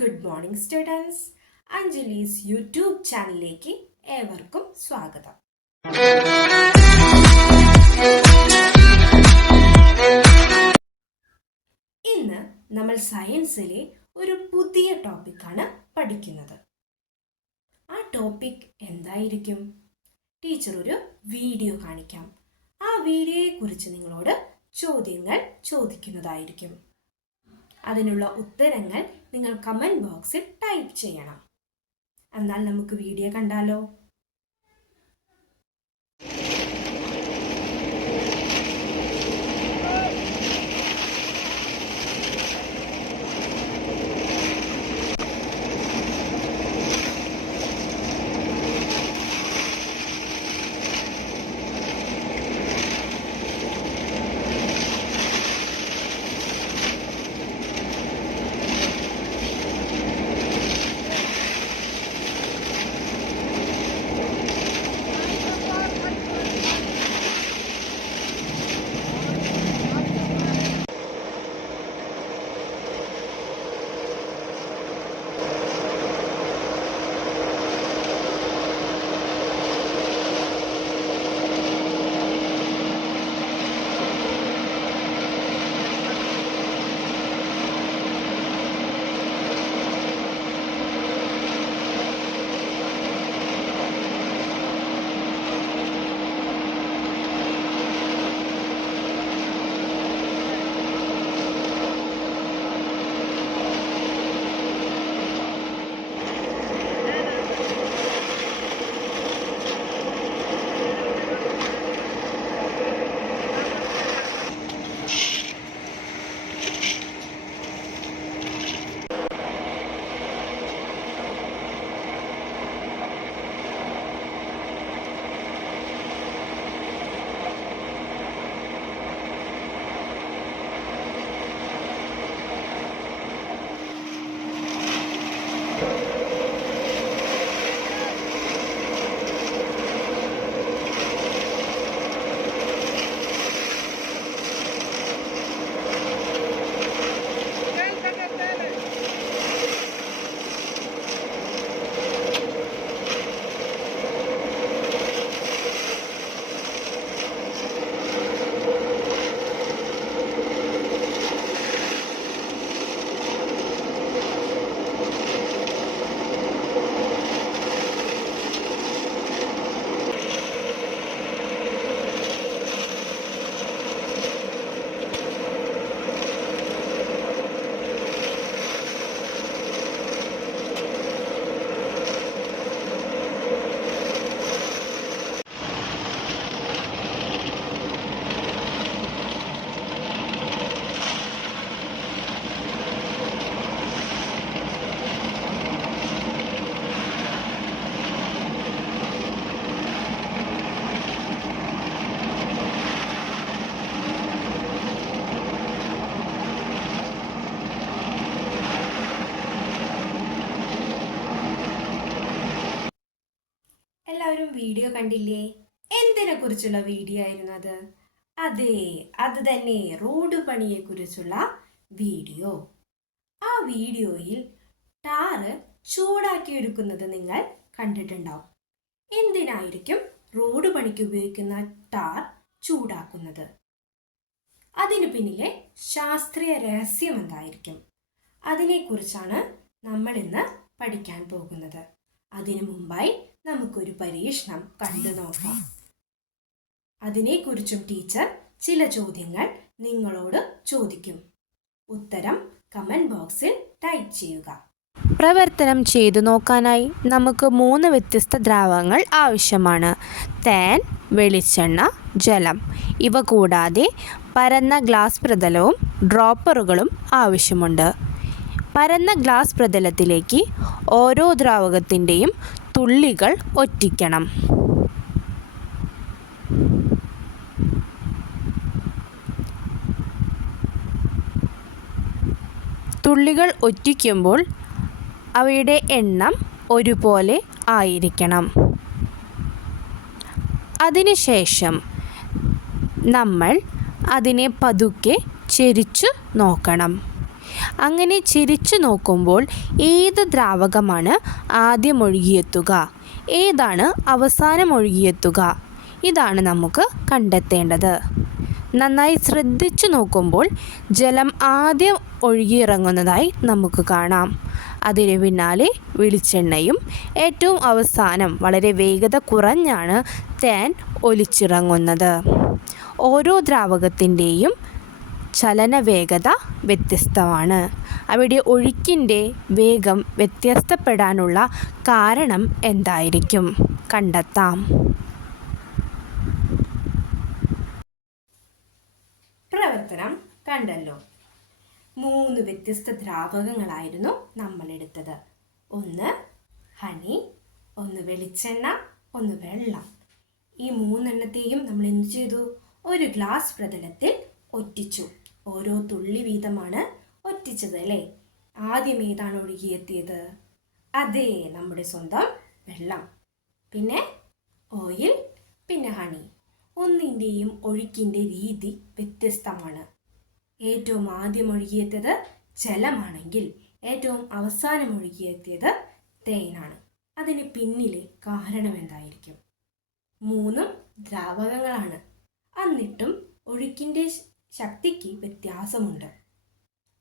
Good morning students. Anjali's YouTube ചാനലിലേക്ക് ഏവർക്കും സ്വാഗതം. ഇന്ന് നമ്മൾ സയൻസിലെ ഒരു പുതിയ ടോപ്പിക്കാണ് പഠിക്കുന്നത്. ആ ടോപ്പിക് എന്തായിരിക്കും? ടീച്ചർ ഒരു വീഡിയോ കാണിക്കാം. ആ വീഡിയോയെ കുറിച്ച് നിങ്ങളോട് ചോദ്യങ്ങൾ ചോദിക്കുന്നതായിരിക്കും. അതിനുള്ള ഉത്തരങ്ങൾ നിങ്ങൾ കമൻറ്റ് ബോക്സിൽ ടൈപ്പ് ചെയ്യണം. എന്നാൽ നമുക്ക് വീഡിയോ കണ്ടാലോ? എല്ലാവരും വീഡിയോ കണ്ടില്ലേ? എന്തിനെ കുറിച്ചുള്ള വീഡിയോ ആയിരുന്നു അത്? അതെ, അത് തന്നെ, റോഡ് പണിയെ കുറിച്ചുള്ള വീഡിയോ. ആ വീഡിയോയിൽ ടാറ് ചൂടാക്കിയെടുക്കുന്നത് നിങ്ങൾ കണ്ടിട്ടുണ്ടാവും. എന്തിനായിരിക്കും റോഡ് പണിക്ക് ഉപയോഗിക്കുന്ന ടാർ ചൂടാക്കുന്നത്? അതിനു പിന്നിലെ ശാസ്ത്രീയ രഹസ്യം എന്തായിരിക്കും? അതിനെക്കുറിച്ചാണ് നമ്മൾ ഇന്ന് പഠിക്കാൻ പോകുന്നത്. അതിനു മുമ്പായി നമുക്കൊരു പരീക്ഷണം കണ്ടു നോക്കാം. അതിനെക്കുറിച്ചും ടീച്ചർ ചില ചോദ്യങ്ങൾ നിങ്ങളോട് ചോദിക്കും. ഉത്തരം കമൻറ്റ് ബോക്സിൽ ടൈപ്പ് ചെയ്യുക. പ്രവർത്തനം ചെയ്തു നോക്കാനായി നമുക്ക് 3 വ്യത്യസ്ത ദ്രാവകങ്ങൾ ആവശ്യമാണ്: തേൻ, വെളിച്ചെണ്ണ, ജലം. ഇവ കൂടാതെ പരന്ന ഗ്ലാസ് പ്രതലവും ഡ്രോപ്പറുകളും ആവശ്യമുണ്ട്. പരന്ന ഗ്ലാസ് പ്രതലത്തിലേക്ക് ഓരോ ദ്രാവകത്തിൻ്റെയും തുള്ളികൾ ഒറ്റിക്കണം. തുള്ളികൾ ഒറ്റിക്കുമ്പോൾ അവയുടെ എണ്ണം ഒരുപോലെ ആയിരിക്കണം. അതിനുശേഷം നമ്മൾ അതിനെ പതുക്കെ ചെരിച്ചു നോക്കണം. അങ്ങനെ ചിരിച്ചു നോക്കുമ്പോൾ ഏത് ദ്രാവകമാണ് ആദ്യം ഒഴുകിയെത്തുക, ഏതാണ് അവസാനം ഒഴുകിയെത്തുക, ഇതാണ് നമുക്ക് കണ്ടെത്തേണ്ടത്. നന്നായി ശ്രദ്ധിച്ചു നോക്കുമ്പോൾ ജലം ആദ്യം ഒഴുകിയിറങ്ങുന്നതായി നമുക്ക് കാണാം. അതിന് പിന്നാലെ വെളിച്ചെണ്ണയും, ഏറ്റവും അവസാനം വളരെ വേഗത കുറഞ്ഞാണ് തേൻ ഒലിച്ചിറങ്ങുന്നത്. ഓരോ ദ്രാവകത്തിൻ്റെയും ചലന വേഗത വ്യത്യസ്തമാണ്. അവിടെ ഒഴുക്കിൻ്റെ വേഗം വ്യത്യസ്തപ്പെടാനുള്ള കാരണം എന്തായിരിക്കും? കണ്ടെത്താം. പ്രവർത്തനം കണ്ടല്ലോ. 3 വ്യത്യസ്ത ദ്രാവകങ്ങളായിരുന്നു നമ്മൾ എടുത്തത്. ഒന്ന് ഹണി, ഒന്ന് വെളിച്ചെണ്ണ, ഒന്ന് വെള്ളം. ഈ 3 നമ്മൾ എന്ത് ചെയ്തു? ഒരു ഗ്ലാസ് പ്രതലത്തിൽ ഒറ്റിച്ചു. ഓരോ തുള്ളി വീതമാണ് ഒറ്റിച്ചത് അല്ലേ? ആദ്യം ഏതാണ് ഒഴുകിയെത്തിയത്? അതേ, നമ്മുടെ സ്വന്തം വെള്ളം. പിന്നെ ഓയിൽ, പിന്നെ ഹണി. ഒന്നിൻ്റെയും ഒഴുക്കിൻ്റെ രീതി വ്യത്യസ്തമാണ്. ഏറ്റവും ആദ്യം ഒഴുകിയെത്തിയത് ജലമാണെങ്കിൽ ഏറ്റവും അവസാനം ഒഴുകിയെത്തിയത് തേനാണ്. അതിന് പിന്നിലെ കാരണം എന്തായിരിക്കും? 3 ദ്രാവകങ്ങളാണ്. എന്നിട്ടും ഒഴുക്കിൻ്റെ ശക്തിക്ക് വ്യത്യാസമുണ്ട്.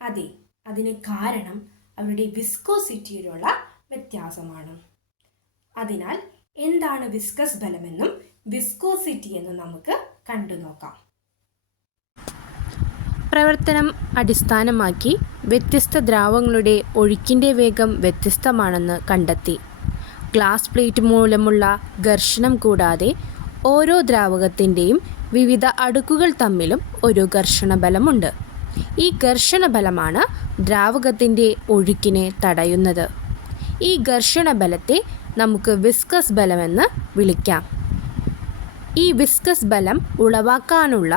അതെ, അതിന് കാരണം അവരുടെ വിസ്കോസിറ്റിയിലുള്ള വ്യത്യാസമാണ്. അതിനാൽ എന്താണ് വിസ്കസ് ബലമെന്നും വിസ്കോസിറ്റി എന്നും നമുക്ക് കണ്ടു നോക്കാം. പ്രവർത്തനം അടിസ്ഥാനമാക്കി വ്യത്യസ്ത ദ്രാവകങ്ങളുടെ ഒഴുക്കിൻ്റെ വേഗം വ്യത്യസ്തമാണെന്ന് കണ്ടെത്തി. ഗ്ലാസ് പ്ലേറ്റ് മൂലമുള്ള ഘർഷണം കൂടാതെ ഓരോ ദ്രാവകത്തിൻ്റെയും വിവിധ അടുക്കുകൾ തമ്മിലും ഒരു ഘർഷണബലമുണ്ട്. ഈ ഘർഷണബലമാണ് ദ്രാവകത്തിൻ്റെ ഒഴുക്കിനെ തടയുന്നത്. ഈ ഘർഷണബലത്തെ നമുക്ക് വിസ്കസ് ബലമെന്ന് വിളിക്കാം. ഈ വിസ്കസ് ബലം ഉളവാക്കാനുള്ള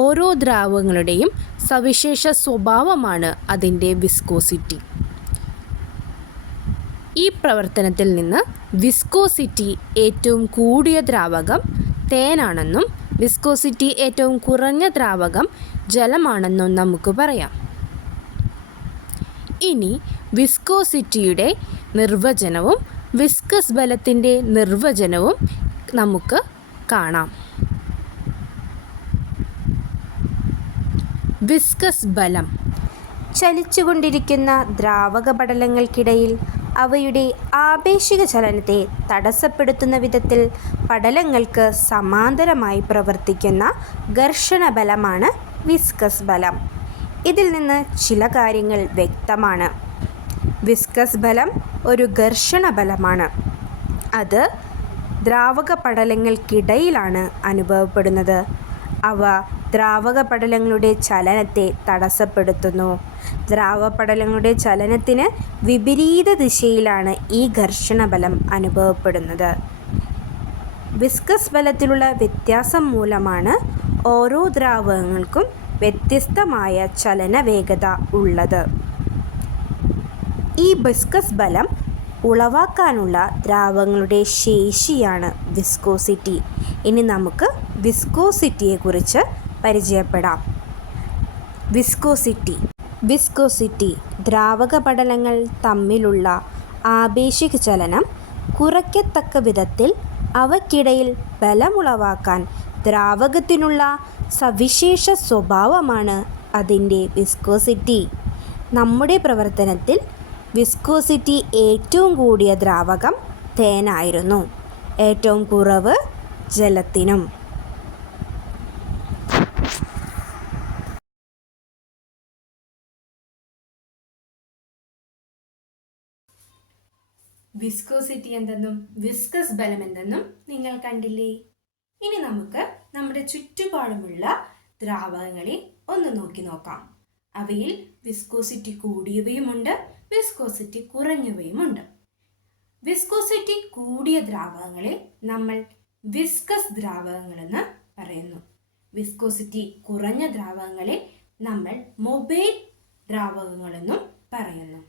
ഓരോ ദ്രാവകങ്ങളുടെയും സവിശേഷ സ്വഭാവമാണ് അതിൻ്റെ വിസ്കോസിറ്റി. ഈ പ്രവർത്തനത്തിൽ നിന്ന് വിസ്കോസിറ്റി ഏറ്റവും കൂടിയ ദ്രാവകം തേനാണെന്നും വിസ്കോസിറ്റി ഏറ്റവും കുറഞ്ഞ ദ്രാവകം ജലമാണെന്നും നമുക്ക് പറയാം. ഇനി വിസ്കോസിറ്റിയുടെ നിർവചനവും വിസ്കസ് ബലത്തിൻ്റെ നിർവചനവും നമുക്ക് കാണാം. വിസ്കസ് ബലം ചലിച്ചുകൊണ്ടിരിക്കുന്ന ദ്രാവക പടലങ്ങൾക്കിടയിൽ അവയുടെ ആപേക്ഷിക ചലനത്തെ തടസ്സപ്പെടുത്തുന്ന വിധത്തിൽ പടലങ്ങൾക്ക് സമാന്തരമായി പ്രവർത്തിക്കുന്ന ഘർഷണ ബലമാണ് വിസ്കസ് ബലം. ഇതിൽ നിന്ന് ചില കാര്യങ്ങൾ വ്യക്തമാണ്. വിസ്കസ് ബലം ഒരു ഘർഷണ ബലമാണ്. അത് ദ്രാവക പടലങ്ങൾക്കിടയിലാണ് അനുഭവപ്പെടുന്നത്. അവ ദ്രാവക പടലങ്ങളുടെ ചലനത്തെ തടസ്സപ്പെടുത്തുന്നു. ദ്രാവകപടലങ്ങളുടെ ചലനത്തിന് വിപരീത ദിശയിലാണ് ഈ ഘർഷണ ബലം അനുഭവപ്പെടുന്നത്. വിസ്കസ് ബലത്തിലുള്ള വ്യത്യാസം മൂലമാണ് ഓരോ ദ്രാവകങ്ങൾക്കും വ്യത്യസ്തമായ ചലന വേഗത ഉള്ളത്. ഈ വിസ്കസ് ബലം ഉളവാക്കാനുള്ള ദ്രാവകങ്ങളുടെ ശേഷിയാണ് വിസ്കോസിറ്റി. ഇനി നമുക്ക് വിസ്കോസിറ്റിയെക്കുറിച്ച് പരിചയപ്പെടാം. വിസ്കോസിറ്റി ദ്രാവക പടലങ്ങൾ തമ്മിലുള്ള ആപേക്ഷിക ചലനം കുറയ്ക്കത്തക്ക വിധത്തിൽ അവയ്ക്കിടയിൽ ബലമുളവാക്കാൻ ദ്രാവകത്തിനുള്ള സവിശേഷ സ്വഭാവമാണ് അതിൻ്റെ വിസ്കോസിറ്റി. നമ്മുടെ പ്രവർത്തനത്തിൽ വിസ്കോസിറ്റി ഏറ്റവും കൂടിയ ദ്രാവകം തേനായിരുന്നു, ഏറ്റവും കുറവ് ജലത്തിനും. വിസ്കോസിറ്റി എന്തെന്നും വിസ്കസ് ബലം എന്തെന്നും നിങ്ങൾ കണ്ടില്ലേ? ഇനി നമുക്ക് നമ്മുടെ ചുറ്റുപാടുമുള്ള ദ്രാവകങ്ങളെ ഒന്ന് നോക്കി നോക്കാം. അവയിൽ വിസ്കോസിറ്റി കൂടിയവയുമുണ്ട്, വിസ്കോസിറ്റി കുറഞ്ഞവയുമുണ്ട്. വിസ്കോസിറ്റി കൂടിയ ദ്രാവകങ്ങളെ നമ്മൾ വിസ്കസ് ദ്രാവകങ്ങളെന്ന് പറയുന്നു. വിസ്കോസിറ്റി കുറഞ്ഞ ദ്രാവകങ്ങളെ നമ്മൾ മൊബൈൽ ദ്രാവകങ്ങളെന്നും പറയുന്നു.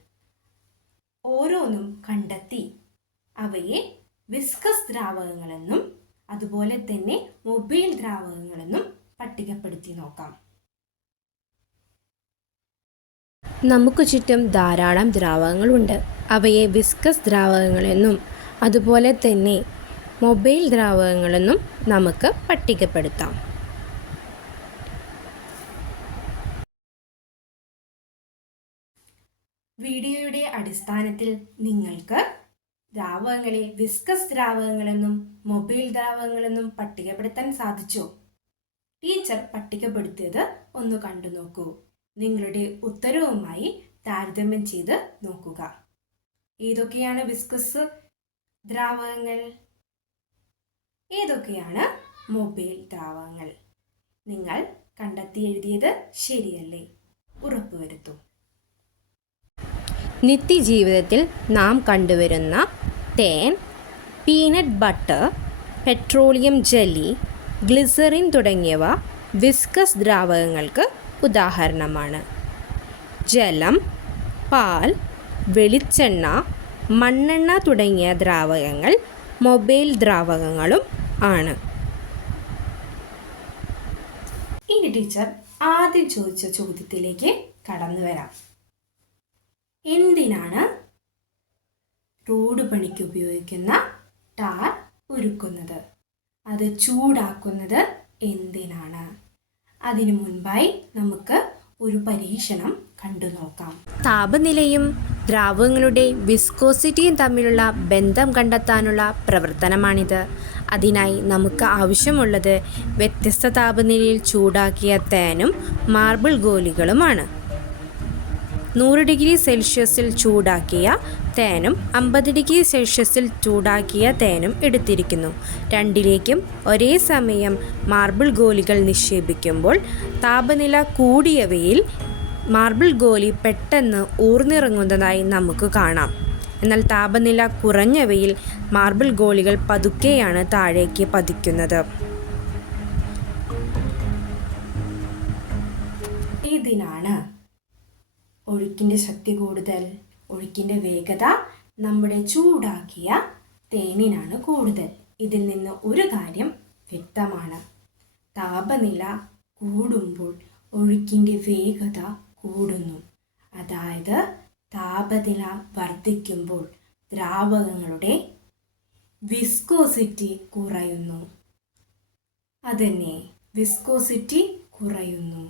ഓരോന്നും കണ്ടെത്തി അവയെ വിസ്കസ് ദ്രാവകങ്ങളെന്നും അതുപോലെ തന്നെ മൊബൈൽ ദ്രാവകങ്ങളെന്നും പട്ടികപ്പെടുത്തി നോക്കാം. നമുക്ക് ചുറ്റും ധാരാളം ദ്രാവകങ്ങളുണ്ട്. അവയെ വിസ്കസ് ദ്രാവകങ്ങളെന്നും അതുപോലെ തന്നെ മൊബൈൽ ദ്രാവകങ്ങളെന്നും നമുക്ക് പട്ടികപ്പെടുത്താം. വീഡിയോയുടെ അടിസ്ഥാനത്തിൽ നിങ്ങൾക്ക് ദ്രാവകങ്ങളെ വിസ്കസ് ദ്രാവകങ്ങളെന്നും മൊബൈൽ ദ്രാവകങ്ങളെന്നും പട്ടികപ്പെടുത്താൻ സാധിച്ചോ? ടീച്ചർ പട്ടികപ്പെടുത്തിയത് ഒന്ന് കണ്ടു നോക്കൂ. നിങ്ങളുടെ ഉത്തരവുമായി താരതമ്യം ചെയ്ത് നോക്കുക. ഏതൊക്കെയാണ് വിസ്കസ് ദ്രാവകങ്ങൾ? ഏതൊക്കെയാണ് മൊബൈൽ ദ്രാവകങ്ങൾ? നിങ്ങൾ കണ്ടെത്തി എഴുതിയത് ശരിയല്ലേ? ഉറപ്പുവരുത്തൂ. നിത്യജീവിതത്തിൽ നാം കണ്ടുവരുന്ന തേൻ, peanut butter, petroleum jelly, glycerin തുടങ്ങിയവ വിസ്കസ് ദ്രാവകങ്ങൾക്ക് ഉദാഹരണമാണ്. ജലം, പാൽ, വെളിച്ചെണ്ണ, മണ്ണെണ്ണ തുടങ്ങിയ ദ്രാവകങ്ങൾ മൊബൈൽ ദ്രാവകങ്ങളും ആണ്. ഇനി ടീച്ചർ ആദ്യം ചോദിച്ച ചോദ്യത്തിലേക്ക് കടന്നു വരാം. എന്തിനാണ് റോഡ് പണിക്ക് ഉപയോഗിക്കുന്ന ടാർ ഉരുക്കുന്നത്? അത് ചൂടാക്കുന്നത് എന്തിനാണ്? അതിനു മുൻപായി നമുക്ക് ഒരു പരീക്ഷണം കണ്ടു നോക്കാം. താപനിലയും ദ്രാവകങ്ങളുടെ വിസ്കോസിറ്റിയും തമ്മിലുള്ള ബന്ധം കണ്ടെത്താനുള്ള പ്രവർത്തനമാണിത്. അതിനായി നമുക്ക് ആവശ്യമുള്ളത് വ്യത്യസ്ത താപനിലയിൽ ചൂടാക്കിയ തേനും മാർബിൾ ഗോലികളുമാണ്. 100 ഡിഗ്രി സെൽഷ്യസിൽ ചൂടാക്കിയ തേനും 50 ഡിഗ്രി സെൽഷ്യസിൽ ചൂടാക്കിയ തേനും എടുത്തിരിക്കുന്നു. രണ്ടിലേക്കും ഒരേ സമയം മാർബിൾ ഗോലികൾ നിക്ഷേപിക്കുമ്പോൾ താപനില കൂടിയവയിൽ മാർബിൾ ഗോലി പെട്ടെന്ന് ഊർന്നിറങ്ങുന്നതായി നമുക്ക് കാണാം. എന്നാൽ താപനില കുറഞ്ഞവയിൽ മാർബിൾ ഗോലികൾ പതുക്കെയാണ് താഴേക്ക് പതിക്കുന്നത്. ഇതിനാണ് ഒഴുക്കിൻ്റെ ശക്തി കൂടുതൽ, ഒഴുക്കിൻ്റെ വേഗത നമ്മുടെ ചൂടാക്കിയ തേനിനാണ് കൂടുതൽ. ഇതിൽ നിന്ന് ഒരു കാര്യം വ്യക്തമാണ്. താപനില കൂടുമ്പോൾ ഒഴുക്കിൻ്റെ വേഗത കൂടുന്നു. അതായത് താപനില വർദ്ധിക്കുമ്പോൾ ദ്രാവകങ്ങളുടെ വിസ്കോസിറ്റി കുറയുന്നു. അതന്നെ, വിസ്കോസിറ്റി കുറയുന്നു.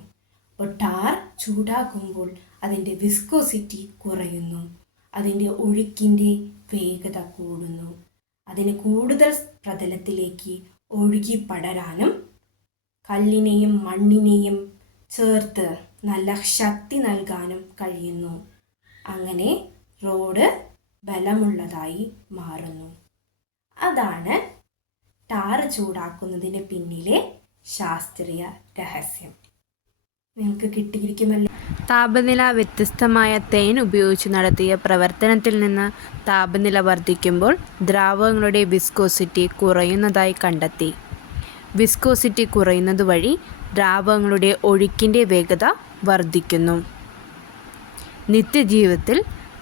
ടാർ ചൂടാക്കുമ്പോൾ അതിൻ്റെ വിസ്കോസിറ്റി കുറയുന്നു, അതിൻ്റെ ഒഴുക്കിൻ്റെ വേഗത കൂടുന്നു. അതിന് കൂടുതൽ പ്രതലത്തിലേക്ക് ഒഴുകി പടരാനും കല്ലിനെയും മണ്ണിനെയും ചേർത്ത് നല്ല ശക്തി നൽകാനും കഴിയുന്നു. അങ്ങനെ റോഡ് ബലമുള്ളതായി മാറുന്നു. അതാണ് ടാർ ചൂടാക്കുന്നതിന് പിന്നിലെ ശാസ്ത്രീയ രഹസ്യം. നിങ്ങൾക്ക് കിട്ടിയിരിക്കുമല്ലോ. താപനില വ്യത്യസ്തമായ തേൻ ഉപയോഗിച്ച് നടത്തിയ പ്രവർത്തനത്തിൽ നിന്ന് താപനില വർദ്ധിക്കുമ്പോൾ ദ്രാവകങ്ങളുടെ വിസ്കോസിറ്റി കുറയുന്നതായി കണ്ടെത്തി. വിസ്കോസിറ്റി കുറയുന്നത് വഴി ദ്രാവകങ്ങളുടെ ഒഴുക്കിൻ്റെ വേഗത വർദ്ധിക്കുന്നു. നിത്യജീവിതത്തിൽ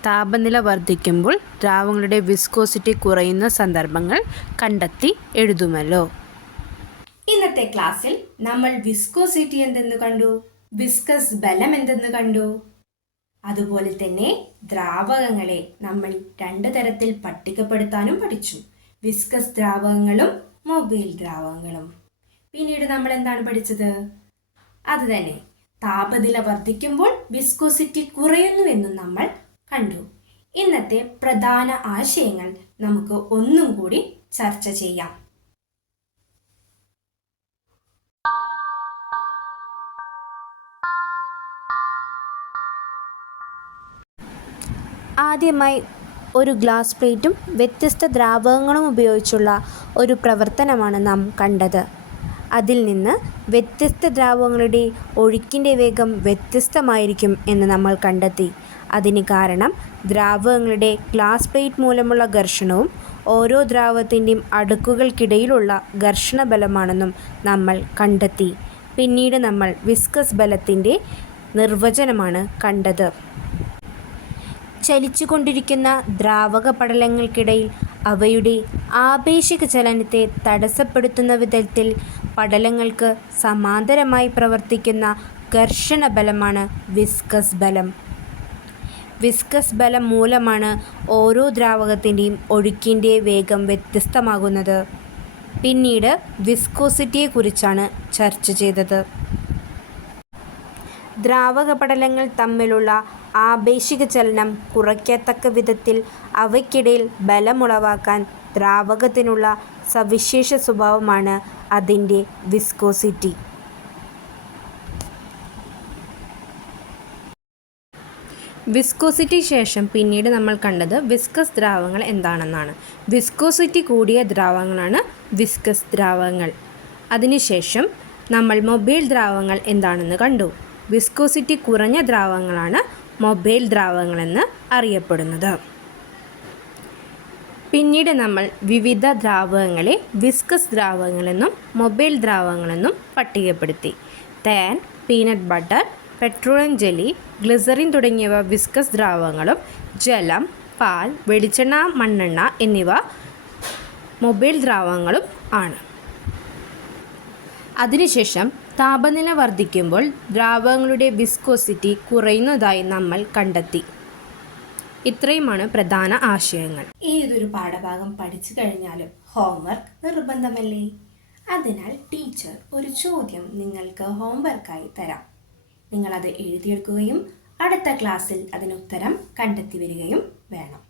താപനില വർദ്ധിക്കുമ്പോൾ ദ്രാവകങ്ങളുടെ വിസ്കോസിറ്റി കുറയുന്ന സന്ദർഭങ്ങൾ കണ്ടെത്തി എഴുതുമല്ലോ. ഇന്നത്തെ ക്ലാസ്സിൽ നമ്മൾ വിസ്കോസിറ്റി എന്തെന്ന് കണ്ടു, വിസ്കസ് ബലം എന്തെന്ന് കണ്ടു. അതുപോലെ തന്നെ ദ്രാവകങ്ങളെ നമ്മൾ 2 തരത്തിൽ പട്ടികപ്പെടുത്താനും പഠിച്ചു. വിസ്കസ് ദ്രാവകങ്ങളും മൊബൈൽ ദ്രാവകങ്ങളും. പിന്നീട് നമ്മൾ എന്താണ് പഠിച്ചത്? അത് തന്നെ, താപനില വർദ്ധിക്കുമ്പോൾ വിസ്കോസിറ്റി കുറയുന്നുവെന്നും നമ്മൾ കണ്ടു. ഇന്നത്തെ പ്രധാന ആശയങ്ങൾ നമുക്ക് ഒന്നും കൂടി ചർച്ച ചെയ്യാം. ആദ്യമായി ഒരു ഗ്ലാസ് പ്ലേറ്റും വ്യത്യസ്ത ദ്രാവകങ്ങളും ഉപയോഗിച്ചുള്ള ഒരു പ്രവർത്തനമാണ് നാം കണ്ടത്. അതിൽ നിന്ന് വ്യത്യസ്ത ദ്രാവകങ്ങളുടെ ഒഴുക്കിൻ്റെ വേഗം വ്യത്യസ്തമായിരിക്കും എന്ന് നമ്മൾ കണ്ടെത്തി. അതിന് കാരണം ദ്രാവകങ്ങളുടെ ഗ്ലാസ് പ്ലേറ്റ് മൂലമുള്ള ഘർഷണവും ഓരോ ദ്രാവകത്തിൻ്റെയും അടുക്കുകൾക്കിടയിലുള്ള ഘർഷണ ബലമാണെന്നും നമ്മൾ കണ്ടെത്തി. പിന്നീട് നമ്മൾ വിസ്കസ് ബലത്തിൻ്റെ നിർവചനമാണ് കണ്ടത്. ചലിച്ചുകൊണ്ടിരിക്കുന്ന ദ്രാവക പടലങ്ങൾക്കിടയിൽ അവയുടെ ആപേക്ഷിക ചലനത്തെ തടസ്സപ്പെടുത്തുന്ന വിധത്തിൽ പടലങ്ങൾക്ക് സമാന്തരമായി പ്രവർത്തിക്കുന്ന ഘർഷണ ബലമാണ് വിസ്കസ് ബലം. വിസ്കസ് ബലം മൂലമാണ് ഓരോ ദ്രാവകത്തിൻ്റെയും ഒഴുക്കിൻ്റെ വേഗം വ്യത്യസ്തമാകുന്നത്. പിന്നീട് വിസ്കോസിറ്റിയെക്കുറിച്ചാണ് ചർച്ച ചെയ്തത്. ദ്രാവക പടലങ്ങൾ തമ്മിലുള്ള ആപേക്ഷിക ചലനം കുറയ്ക്കത്തക്ക വിധത്തിൽ അവയ്ക്കിടയിൽ ബലമുളവാക്കാൻ ദ്രാവകത്തിനുള്ള സവിശേഷ സ്വഭാവമാണ് അതിൻ്റെ വിസ്കോസിറ്റി. വിസ്കോസിറ്റി ശേഷം പിന്നീട് നമ്മൾ കണ്ടത് വിസ്കസ് ദ്രാവകങ്ങൾ എന്താണെന്നാണ്. വിസ്കോസിറ്റി കൂടിയ ദ്രാവകങ്ങളാണ് വിസ്കസ് ദ്രാവകങ്ങൾ. അതിനുശേഷം നമ്മൾ മൊബൈൽ ദ്രാവകങ്ങൾ എന്താണെന്ന് കണ്ടു. വിസ്കോസിറ്റി കുറഞ്ഞ ദ്രാവകങ്ങളാണ് മൊബൈൽ ദ്രാവകങ്ങളെന്ന് അറിയപ്പെടുന്നത്. പിന്നീട് നമ്മൾ വിവിധ ദ്രാവകങ്ങളെ വിസ്കസ് ദ്രാവകങ്ങളെന്നും മൊബൈൽ ദ്രാവകങ്ങളെന്നും പട്ടികപ്പെടുത്തി. തേൻ, peanut butter, petroleum jelly, glycerin തുടങ്ങിയവ വിസ്കസ് ദ്രാവകങ്ങളും ജലം, പാൽ, വെളിച്ചെണ്ണ, മണ്ണെണ്ണ എന്നിവ മൊബൈൽ ദ്രാവകങ്ങളും ആണ്. അതിനുശേഷം താപനില വർദ്ധിക്കുമ്പോൾ ദ്രാവകങ്ങളുടെ വിസ്കോസിറ്റി കുറയുന്നതായി നമ്മൾ കണ്ടെത്തി. ഇത്രയുമാണ് പ്രധാന ആശയങ്ങൾ. ഏതൊരു പാഠഭാഗം പഠിച്ചു കഴിഞ്ഞാലും ഹോംവർക്ക് നിർബന്ധമല്ലേ? അതിനാൽ ടീച്ചർ ഒരു ചോദ്യം നിങ്ങൾക്ക് ഹോംവർക്കായി തരാം. നിങ്ങളത് എഴുതിയെടുക്കുകയും അടുത്ത ക്ലാസ്സിൽ അതിനുത്തരം കണ്ടെത്തി വരികയും വേണം.